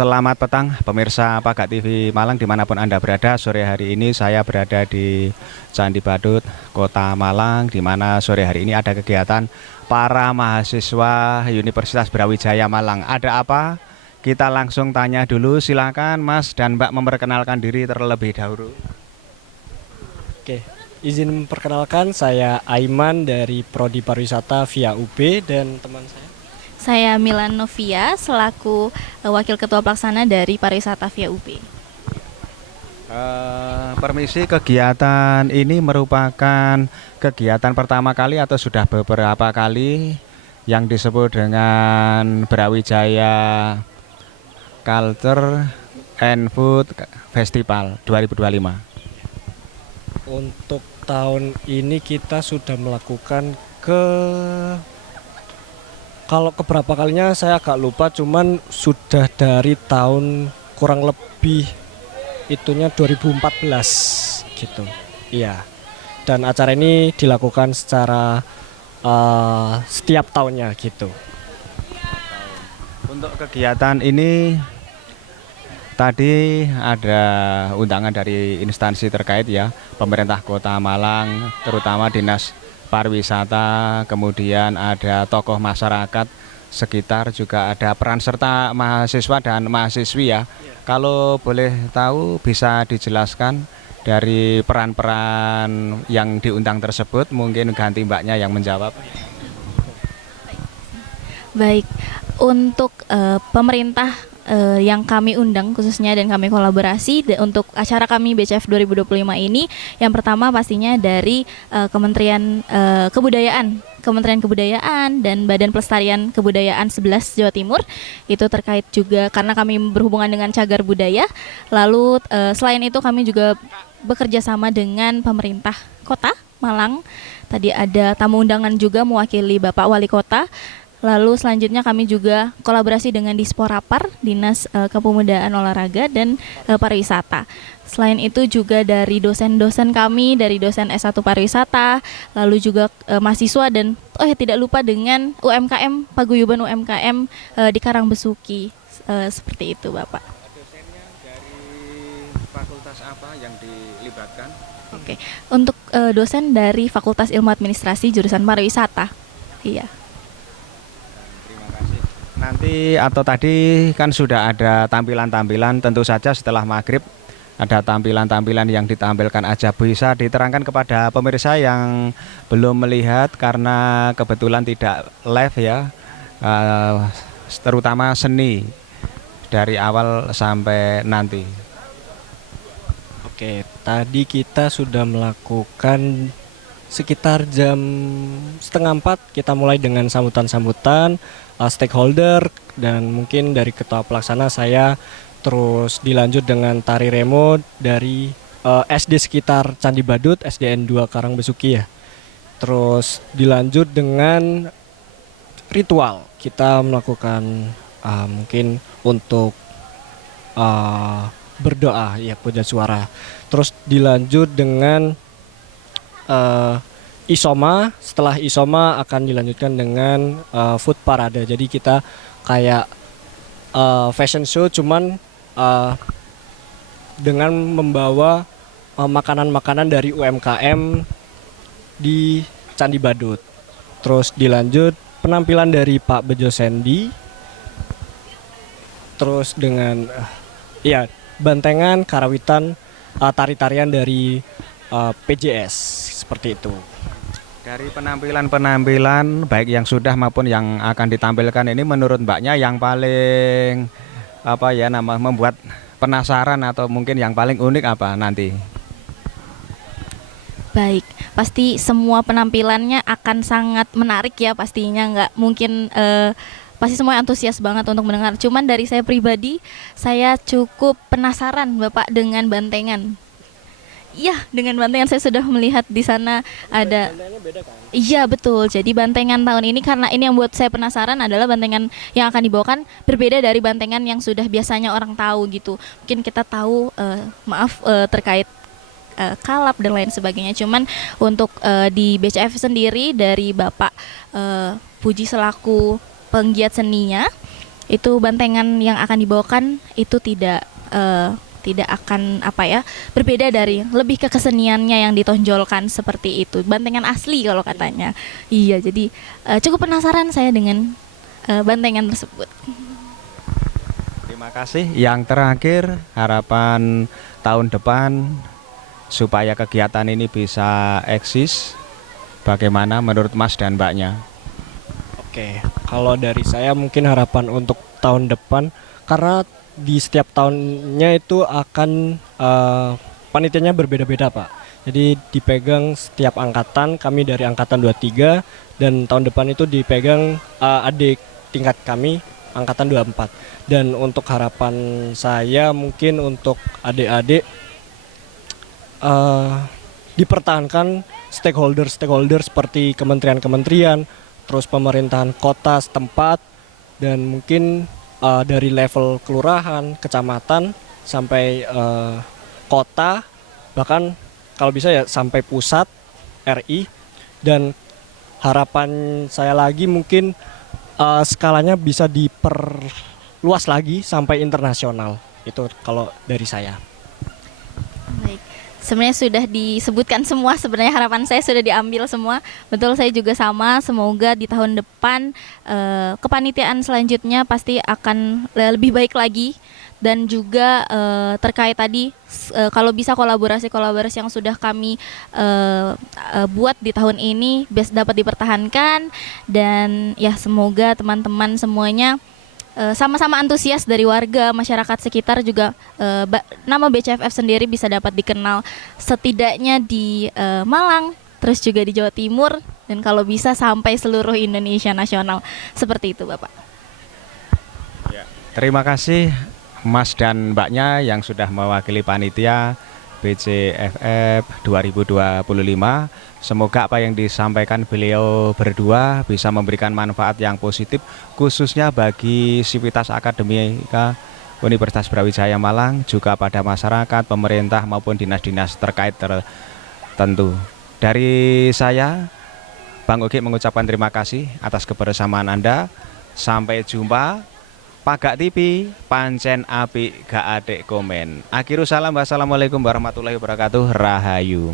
Selamat petang pemirsa Paga TV Malang dimanapun Anda berada. Sore hari ini saya berada di Candi Badut, Kota Malang, di mana sore hari ini ada kegiatan para mahasiswa Universitas Brawijaya Malang. Ada apa? Kita langsung tanya dulu, silakan Mas dan Mbak memperkenalkan diri terlebih dahulu. Oke, izin memperkenalkan, saya Aiman dari Prodi Pariwisata via UB dan teman Saya Milan Novia selaku Wakil Ketua Pelaksana dari Pariwisata via UB. Permisi, kegiatan ini merupakan kegiatan pertama kali atau sudah beberapa kali yang disebut dengan Brawijaya Culture and Food Festival 2025. Untuk tahun ini kita sudah melakukan kalau keberapa kalinya saya agak lupa, cuman sudah dari tahun kurang lebih itunya 2014 gitu. Iya. Dan acara ini dilakukan secara setiap tahunnya gitu. Untuk kegiatan ini tadi ada undangan dari instansi terkait ya, pemerintah Kota Malang, terutama Dinas Pariwisata, kemudian ada tokoh masyarakat sekitar, juga ada peran serta mahasiswa dan mahasiswi ya. Kalau boleh tahu bisa dijelaskan dari peran-peran yang diundang tersebut, mungkin ganti Mbaknya yang menjawab. Baik, untuk pemerintah yang kami undang khususnya dan kami kolaborasi untuk acara kami BCF 2025 ini, yang pertama pastinya dari Kementerian Kebudayaan dan Badan Pelestarian Kebudayaan 11 Jawa Timur. Itu terkait juga karena kami berhubungan dengan cagar budaya. Lalu selain itu kami juga bekerja sama dengan pemerintah Kota Malang. Tadi ada tamu undangan juga mewakili Bapak Wali Kota. Lalu selanjutnya kami juga kolaborasi dengan Disporapar, Dinas Kepemudaan Olahraga dan Pariwisata. Selain itu juga dari dosen-dosen kami, dari dosen S1 Pariwisata, lalu juga mahasiswa dan tidak lupa dengan UMKM, Paguyuban UMKM di Karangbesuki. Seperti itu Bapak. Dosennya dari fakultas apa yang dilibatkan? Oke, untuk dosen dari Fakultas Ilmu Administrasi jurusan Pariwisata. Iya. Nanti atau tadi kan sudah ada tampilan-tampilan, tentu saja setelah maghrib ada tampilan-tampilan yang ditampilkan aja. Bisa diterangkan kepada pemirsa yang belum melihat karena kebetulan tidak live ya, terutama seni dari awal sampai nanti. Oke, tadi kita sudah melakukan sekitar jam 3:30 kita mulai dengan sambutan-sambutan stakeholder dan mungkin dari ketua pelaksana saya, terus dilanjut dengan tari remo dari SD sekitar Candi Badut, SDN 2 Karangbesuki ya. Terus dilanjut dengan ritual, kita melakukan mungkin untuk berdoa ya, puja suara. Terus dilanjut dengan Isoma. Setelah Isoma akan dilanjutkan dengan food parade. Jadi kita kayak fashion show, cuman dengan membawa makanan-makanan dari UMKM di Candi Badut. Terus dilanjut penampilan dari Pak Bejo Sandy. Terus dengan bantengan, karawitan, tari-tarian dari PJS seperti itu. Dari penampilan-penampilan baik yang sudah maupun yang akan ditampilkan ini, menurut Mbaknya yang paling membuat penasaran atau mungkin yang paling unik apa nanti? Baik, pasti semua penampilannya akan sangat menarik ya pastinya, nggak mungkin pasti semua antusias banget untuk mendengar. Cuman dari saya pribadi, saya cukup penasaran Bapak dengan bantengan. Iya, dengan bantengan saya sudah melihat di sana ada. Beda kan? Iya betul. Jadi bantengan tahun ini, karena ini yang buat saya penasaran adalah bantengan yang akan dibawakan berbeda dari bantengan yang sudah biasanya orang tahu gitu. Mungkin kita tahu terkait kalap dan lain sebagainya. Cuman untuk di BCF sendiri dari Bapak Puji selaku penggiat seninya, itu bantengan yang akan dibawakan itu tidak akan berbeda dari lebih ke keseniannya yang ditonjolkan seperti itu, bantengan asli kalau katanya. Iya, jadi cukup penasaran saya dengan bantengan tersebut. Terima kasih. Yang terakhir, harapan tahun depan supaya kegiatan ini bisa eksis, bagaimana menurut Mas dan Mbaknya? Oke, kalau dari saya mungkin harapan untuk tahun depan, karena di setiap tahunnya itu akan panitianya berbeda-beda Pak. Jadi dipegang setiap angkatan, kami dari angkatan 23 dan tahun depan itu dipegang adik tingkat kami angkatan 24. Dan untuk harapan saya mungkin untuk adik-adik dipertahankan stakeholder seperti kementerian-kementerian, terus pemerintahan kota setempat, dan mungkin dari level kelurahan, kecamatan, sampai kota, bahkan kalau bisa ya sampai pusat RI. Dan harapan saya lagi mungkin skalanya bisa diperluas lagi sampai internasional. Itu kalau dari saya. Baik. Sebenarnya sudah disebutkan semua, sebenarnya harapan saya sudah diambil semua. Betul, saya juga sama, semoga di tahun depan kepanitiaan selanjutnya pasti akan lebih baik lagi. Dan juga terkait tadi kalau bisa kolaborasi yang sudah kami buat di tahun ini dapat dipertahankan. Dan ya semoga teman-teman semuanya sama-sama antusias dari warga masyarakat sekitar juga, nama BCFF sendiri bisa dapat dikenal setidaknya di Malang, terus juga di Jawa Timur, dan kalau bisa sampai seluruh Indonesia nasional. Seperti itu Bapak. Ya, terima kasih Mas dan Mbaknya yang sudah mewakili panitia BCFF 2025. Semoga apa yang disampaikan beliau berdua bisa memberikan manfaat yang positif, khususnya bagi sivitas akademika Universitas Brawijaya Malang, juga pada masyarakat, pemerintah maupun dinas-dinas terkait tertentu. Dari saya, Bang Ugi mengucapkan terima kasih atas kebersamaan Anda. Sampai jumpa. Pagak TV, pancen api gak adek komen. Akhirus salam, wassalamualaikum warahmatullahi wabarakatuh. Rahayu.